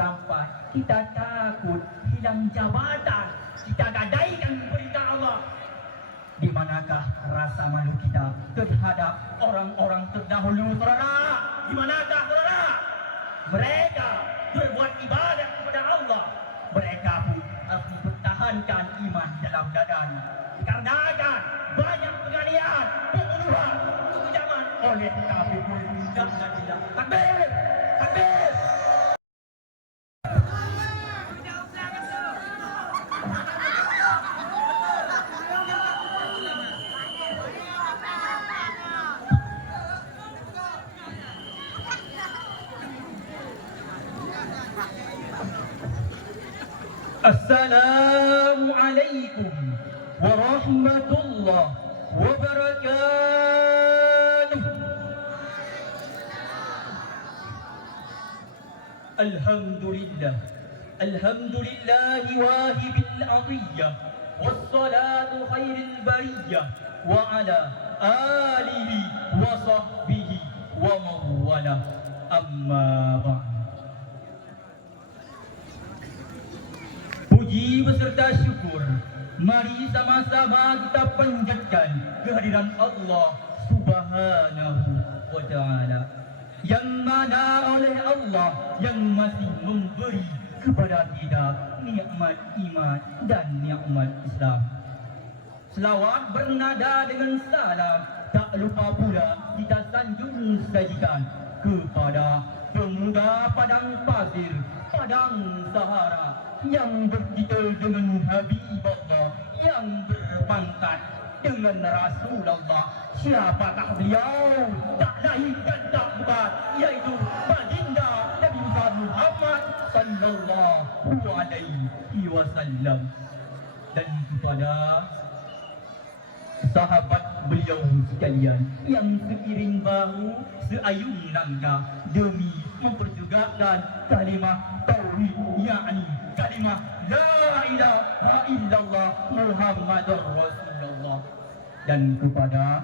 sampai kita takut hilang jabatan, kita gadaikan perintah Allah. Di manakah rasa malu kita terhadap orang-orang terdahulu, saudara? Di manakah, saudara? Mereka berbuat ibadat kepada Allah. Mereka pun harus mempertahankan iman dalam dadanya. Dikarenakan banyak penganiayaan, pembunuhan, kekejaman oleh kafir dan tidak. Takbir! Takbir! Assalamualaikum warahmatullahi wabarakatuh. Alhamdulillah, alhamdulillahi wahibil adiyah, wassalatu khairil bariyah, wa ala alihi wa sahbihi wa mawala, amma ba'd. Puji beserta syukur, mari sama-sama kita panjatkan kehadiran Allah Subhanahu wa ta'ala, yang mana oleh Allah yang masih memberi kepada kita nikmat iman dan nikmat Islam. Selawat bernada dengan salam, tak lupa pula kita sanjung sajikan kepada pemuda padang pasir, padang Sahara, yang bertitel dengan Habibullah, yang berpangkat dengan Rasulullah. Siapakah beliau? Tak lain dan tak bukan, yaitu baginda Nabi Muhammad sallallahu alaihi wasallam. Dan kepada sahabat beliau sekalian yang seiring bahu seayun nangka demi mempertegakkan kalimah tauhid, yakni kalimah la ilaha illallah Muhammadur Rasulullah. Dan kepada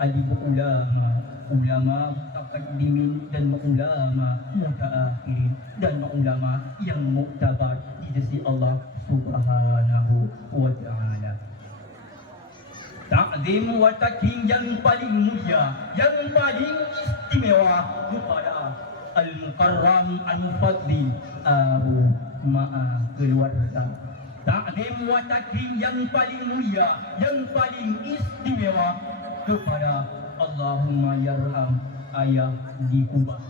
alim ulama mutaqaddimin dan ulama mutaakhirin dan ulama yang muktabar di sisi Allah Subhanahu wa ta'ala. Takzim wa takrim yang paling mulia, yang paling istimewa kepada Al-Mukarram Al-Fadli Abu Ma'a keluarga. Takzim wa takrim yang paling mulia, yang paling istimewa kepada Allahumma yarham ayah di Kubah.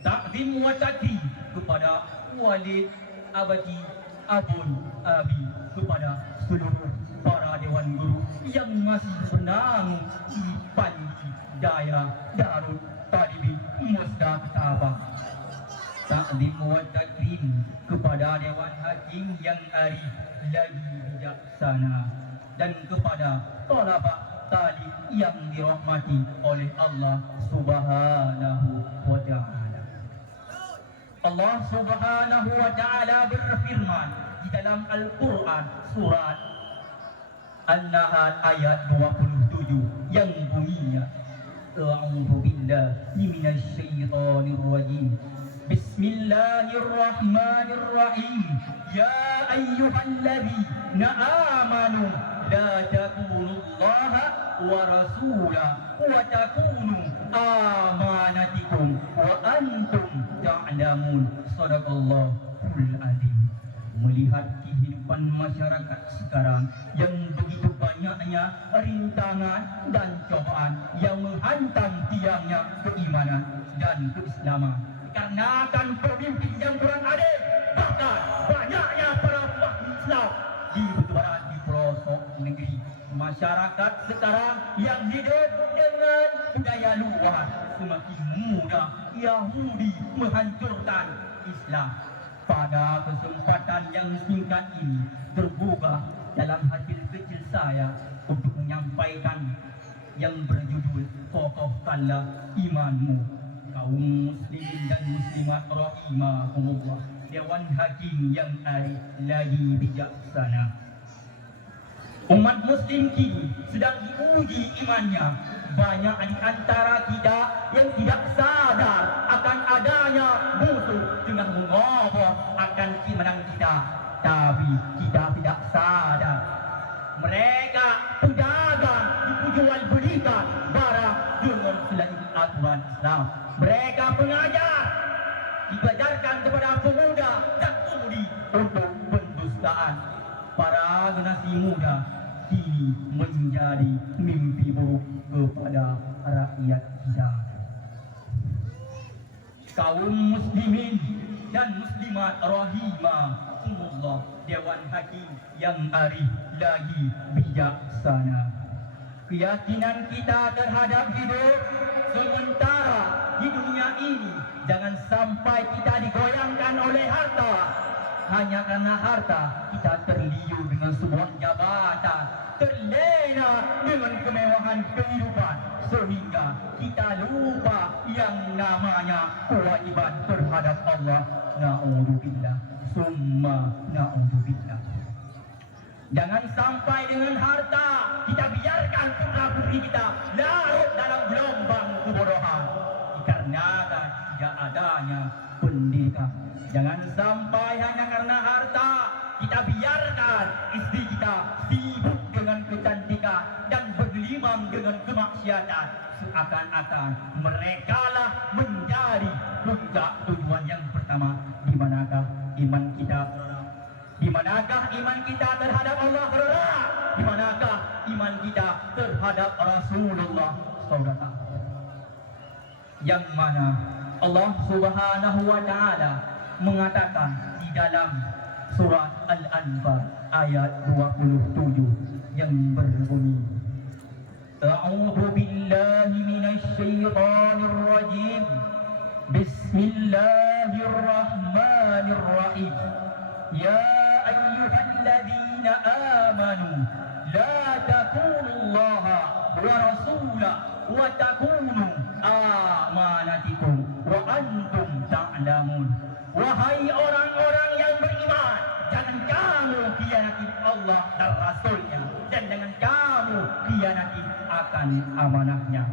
Takzim wa takrim kepada Walid Abadi Abun Abi, kepada seluruh para dewan guru yang masih bernama di Panji Daya Darul Talibi Mustakabah. Taklim wa takrim kepada dewan hakim yang arif lagi bijaksana, dan kepada talabah talib yang dirahmati oleh Allah Subhanahu wa ta'ala. Allah Subhanahu wa ta'ala berfirman di dalam Al-Quran surat An-Nahl ayat 27 yang bunyinya, A'udzu billahi minasy syaithanir rajim. Bismillahirrahmanirrahim. Ya ayyuhalladzina amanu la takunullaha wa rasulahu wa takunu amanatikum wa antum ta'lamun. Shadaqallahul azim. Melihat kehidupan masyarakat sekarang yang begitu banyaknya rintangan dan cobaan yang menghantam tiangnya keimanan dan keislaman, dikarenakan pemimpin yang kurang adil, bahkan banyaknya para pahli Islam di barat di pelosok negeri. Masyarakat sekarang yang hidup dengan budaya luar, semakin mudah Yahudi menghancurkan Islam. Pada kesempatan yang singkat ini, terbuka dalam hati kecil saya untuk menyampaikan yang berjudul Kokohkanlah Imanmu. Kaum muslimin dan muslimat rahimahumullah, dewan hakim yang arif lagi bijaksana. Umat muslim kini sedang diuji imannya. Banyak di antara kita yang tidak sadar akan adanya musuh tengah mengawal tapi kita tidak sadar. Mereka pedagang dijual belikan barang dengan selain aturan Islam. Mereka pengajar diajarkan kepada pemuda dan pemudi untuk pendustaan. Para generasi muda kini menjadi mimpi buruk kepada rakyat kita. Kaum muslimin dan muslimat rahimahumullah, Dewan Hakim yang arif lagi bijaksana. Keyakinan kita terhadap hidup sementara di dunia ini jangan sampai kita digoyangkan oleh harta. Hanya karena harta kita terliur dengan sebuah jabatan, terlena dengan kemewahan kehidupan, sehingga kita lupa yang namanya kewajiban terhadap Allah. Na'udzubillah, summa na'udzubillah. Jangan sampai dengan harta kita biarkan putra-putri kita larut dalam gelombang kebodohan dikarenakan tidak adanya pendidikan. Jangan sampai hanya karena harta kita biarkan istri kita sibuk dengan kecantikan dan bergelimang dengan kemaksiatan, seakan-akan merekalah menjadi puncak tujuan yang pertama. Di manakah iman kita? Di manakah iman kita terhadap Allah? Di manakah iman kita terhadap Rasulullah SAW? Yang mana Allah Subhanahu wa taala mengatakan di dalam surat Al-Anfal ayat 27 yang berbunyi, A'udzu billahi minasy syaithanir rajim. Bismillahirrahmanirrahim. Ya ayyuhalladzina amanu la taqunullaha wa rasulahu wa takunu amanatikum wa antum ta'lamun. Wahai orang-orang yang beriman, jangan kamu khianati Allah dan Rasulnya, dan jangan kamu khianati akan amanahnya.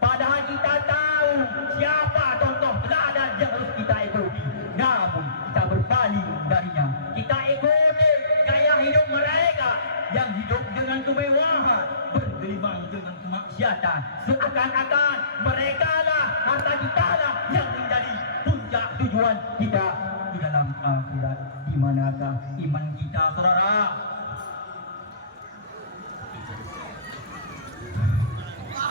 Padahal kita tahu siapa contoh teladan yang harus kita ikuti, namun kita berpaling darinya. Kita ikuti gaya hidup mereka yang hidup dengan kemewahan, bergelimang dengan kemaksiatan, seakan-akan mereka lah, harta kita lah yang menjadi puncak tujuan kita di dalam akhirat. Di manakah iman kita, saudara?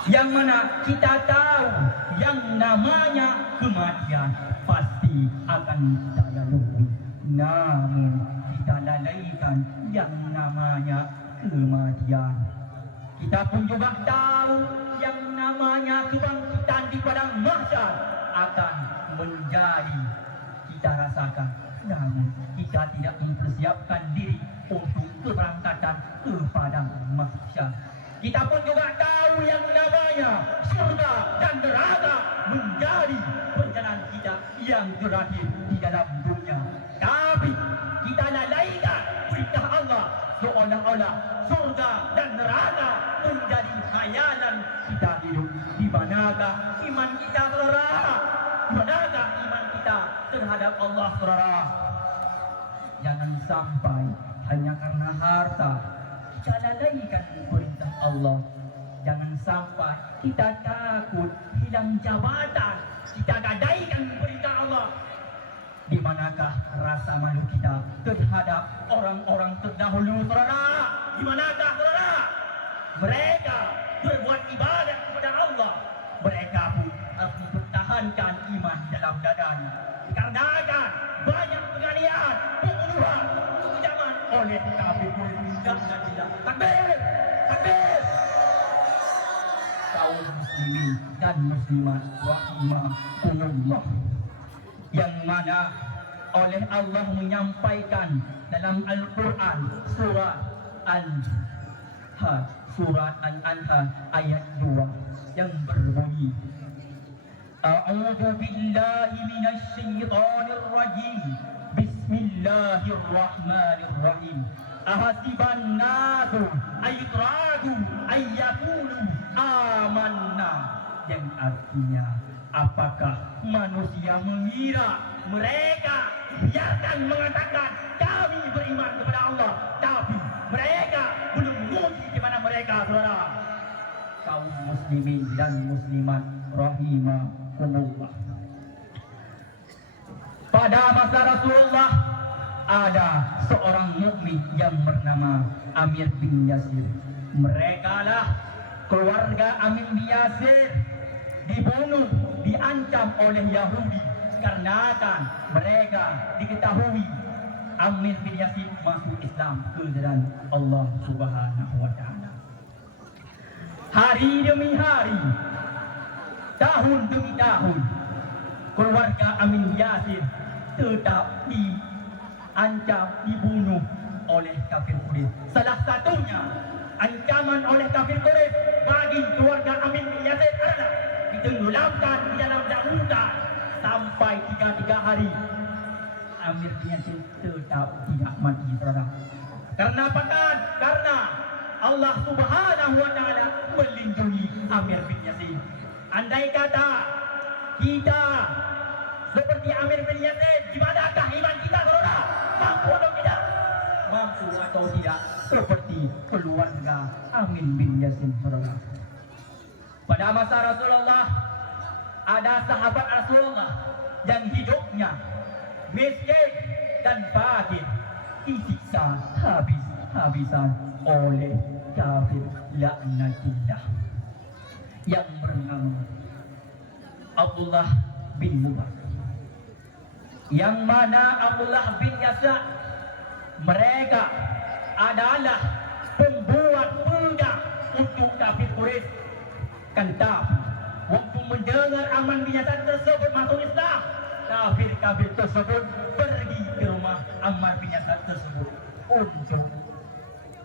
Yang mana kita tahu yang namanya kematian pasti akan kita lalui, namun kita lalaikan yang namanya kematian. Kita pun juga tahu yang namanya kebangkitan di padang mahsyar akan menjadi kita rasakan, namun kita tidak mempersiapkan diri untuk keberangkatan ke padang mahsyar. Kita pun juga tahu yang namanya surga dan neraka menjadi perjalanan kita yang terakhir di dalam dunia. Tapi kita lalaikan perintah Allah, seolah-olah surga dan neraka menjadi khayalan kita hidup. Di manakah iman kita, saudara? Di manakah iman kita terhadap Allah, saudara? Jangan sampai hanya karena harta kita lalaikan perintah Allah. Jangan sampai kita takut hilang jabatan, kita gadaikan perintah Allah. Di manakah rasa malu kita terhadap orang-orang terdahulu, saudara? Di manakah, saudara? Mereka berbuat ibadat kepada Allah, mereka pun harus mempertahankan iman dalam dadanya. Dikarenakan banyak penganiayaan, pembunuhan, kekejaman oleh kafir dan tidak. Takbir, takbir. Kaum muslimin dan muslimat rahimahumullah, yang mana oleh Allah menyampaikan dalam Al-Quran surat Al-Anfal ayat 2 yang berbunyi, A'udzu billahi minasy syaithanir rajim. Bismillahirrahmanirrahim. Ahasiban nasu ayutradu ayyakulu amanna, yang artinya, apakah manusia mengira mereka biarkan mengatakan kami beriman kepada Allah, tapi mereka belum menguji di mana mereka, saudara. Kaum muslimin dan muslimat rahimakumullah. Pada masa Rasulullah ada seorang mukmin yang bernama Amir bin Yasir. Mereka lah keluarga Amir bin Yasir dibunuh, diancam oleh Yahudi karena mereka diketahui Amir bin Yasir masuk Islam ke jalan Allah Subhanahu wa taala. Hari demi hari, tahun demi tahun, keluarga Amir bin Yasir tetap diancam, dibunuh oleh kafir Quraisy. Salah satunya ancaman oleh kafir Quraisy bagi keluarga Amir bin Yasir adalah ditenggelamkan di dalam lautan sampai 3 hari. Amir bin Yasir tetap tidak mati, saudara. Karena apa kan? Karena Allah Subhanahu wa taala melindungi Amir bin Yasir. Andai kata kita seperti Amir bin Yasir, gimanakah iman kita, saudara? Mampu atau tidak? Mampu atau tidak? Seperti keluarga Amir bin Yasir, saudara. Pada masa Rasulullah ada sahabat Rasulullah yang hidupnya miskin dan fakir, disiksa habis-habisan oleh kafir laknatullah yang bernama Abdullah bin Mubarak. Yang mana Abdullah bin Yasir mereka adalah pembuat pedang untuk kafir Quraisy. Tapi waktu mendengar Amr bin Yasir tersebut masuk Islam, kafir-kafir tersebut pergi ke rumah Ammar bin Yasir tersebut untuk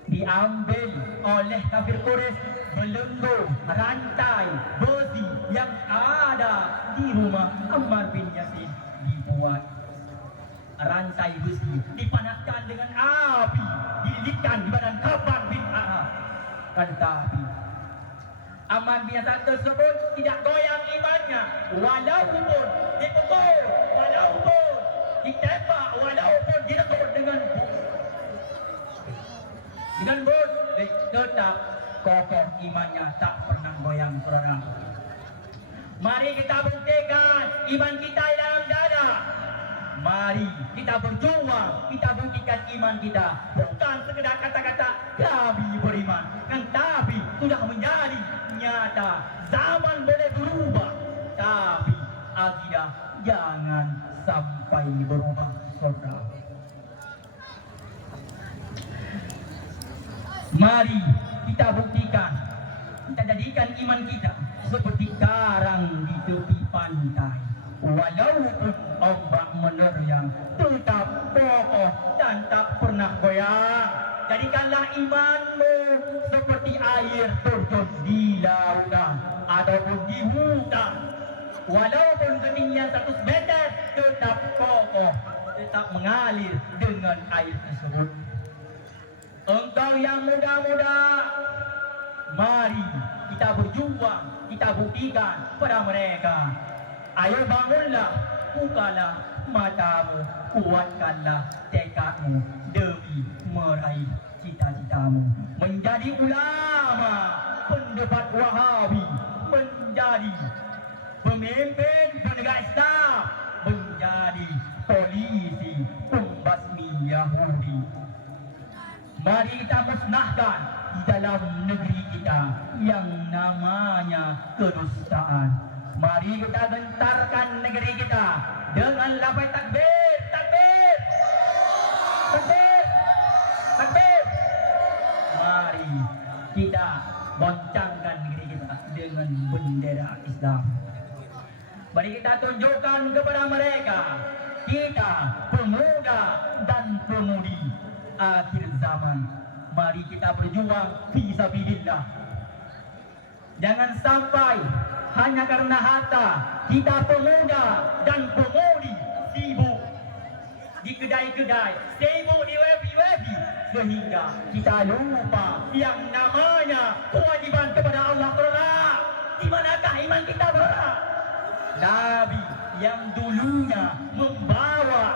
diambil oleh kafir Quraisy belenggu rantai besi yang ada di rumah Ammar bin Yasir. Dibuat rantai besi, dipanaskan dengan api, dililitkan di badan Ka'ab bin Ahab. Tetapi Ammar bin Yasir tersebut tidak goyang imannya, walaupun dipukul, walaupun ditembak, walaupun direbut dengan bot, tetap kokoh imannya, tak pernah goyang, saudara. Mari kita buktikan iman kita dalam dada. Mari kita berjuang, kita buktikan iman kita. Bukan sekedar kata-kata kami beriman, tapi sudah menjadi nyata. Zaman boleh berubah, tapi akidah jangan sampai berubah, saudara. Mari kita buktikan, kita jadikan iman kita seperti karang di tepi pantai. Walaupun ombak menerjang, tetap kokoh dan tak pernah goyang. Jadikanlah imanmu seperti air terjun di lautan ataupun di hutan. Walaupun ketinggian 100 meter, tetap kokoh, tetap mengalir dengan air tersebut. Engkau yang muda-muda, mari kita berjuang, kita buktikan pada mereka. Ayo bangunlah, bukalah matamu, kuatkanlah tekadmu demi meraih cita-citamu. Menjadi ulama, pendebat Wahabi, menjadi pemimpin penegak Islam, menjadi polisi pembasmi Yahudi. Mari kita musnahkan di dalam negeri kita yang namanya kedustaan. Mari kita gentarkan negeri kita dengan lafaz takbir, takbir, takbir, takbir. Mari kita goncangkan negeri kita dengan bendera Islam. Mari kita tunjukkan kepada mereka, kita pemuda dan pemudi akhir zaman. Mari kita berjuang fisabilillah. Jangan sampai hanya karena harta kita pemuda dan pemudi sibuk di kedai-kedai, sibuk di webi-webi, sehingga kita lupa yang namanya kewajiban kepada Allah. Di manakah iman kita, saudara? Nabi yang dulunya membawa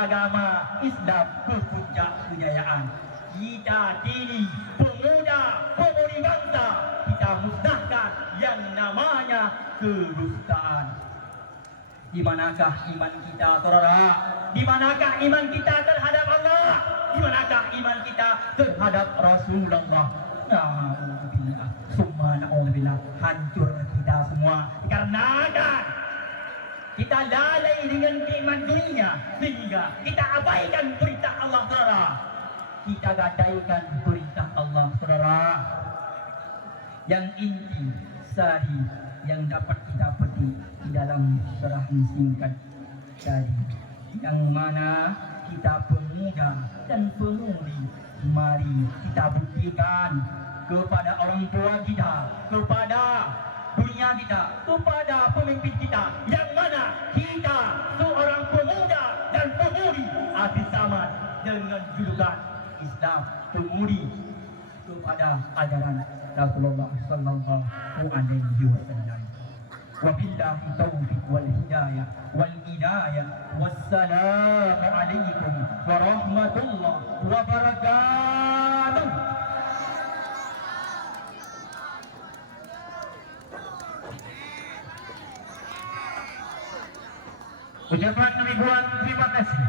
agama Islam ke puncak kejayaan. Kita kini pemudi bangsa, kita musnahkan yang namanya kedustaan. Di manakah iman kita, saudara? Di manakah iman kita terhadap Allah? Di manakah iman kita terhadap Rasulullah? Na'udzubillah, summa na'udzubillah, hancur kita semua. Dikarenakan kita lalai dengan nikmat dunia sehingga kita abaikan perintah Allah, saudara. Kita gadaikan perintah Allah, saudara. Yang inti sari yang dapat kita petik di dalam syarahan singkat tadi, yang mana kita pemuda dan pemudi, mari kita buktikan kepada orang tua kita, kepada dunia kita, kepada pemimpin kita, yang mana kita seorang pemuda dan pemudi atas zaman dengan julukan Islam, pemudi kepada ajaran Rasulullah sallallahu alaihi wasallam. Wabillahi taufiq wal hidayah wal inayah. Wassalamu alaikum warahmatullahi wabarakatuh. Ucapan ribuan terima kasih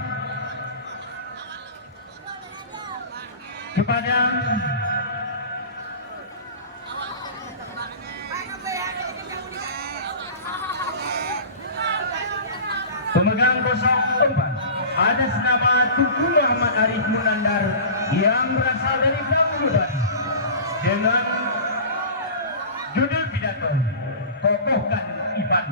kepada pemegang 04 atas nama Tuku Muhammad Arif Munandar yang berasal dari Bangkudan dengan judul pidato kokohkan iman.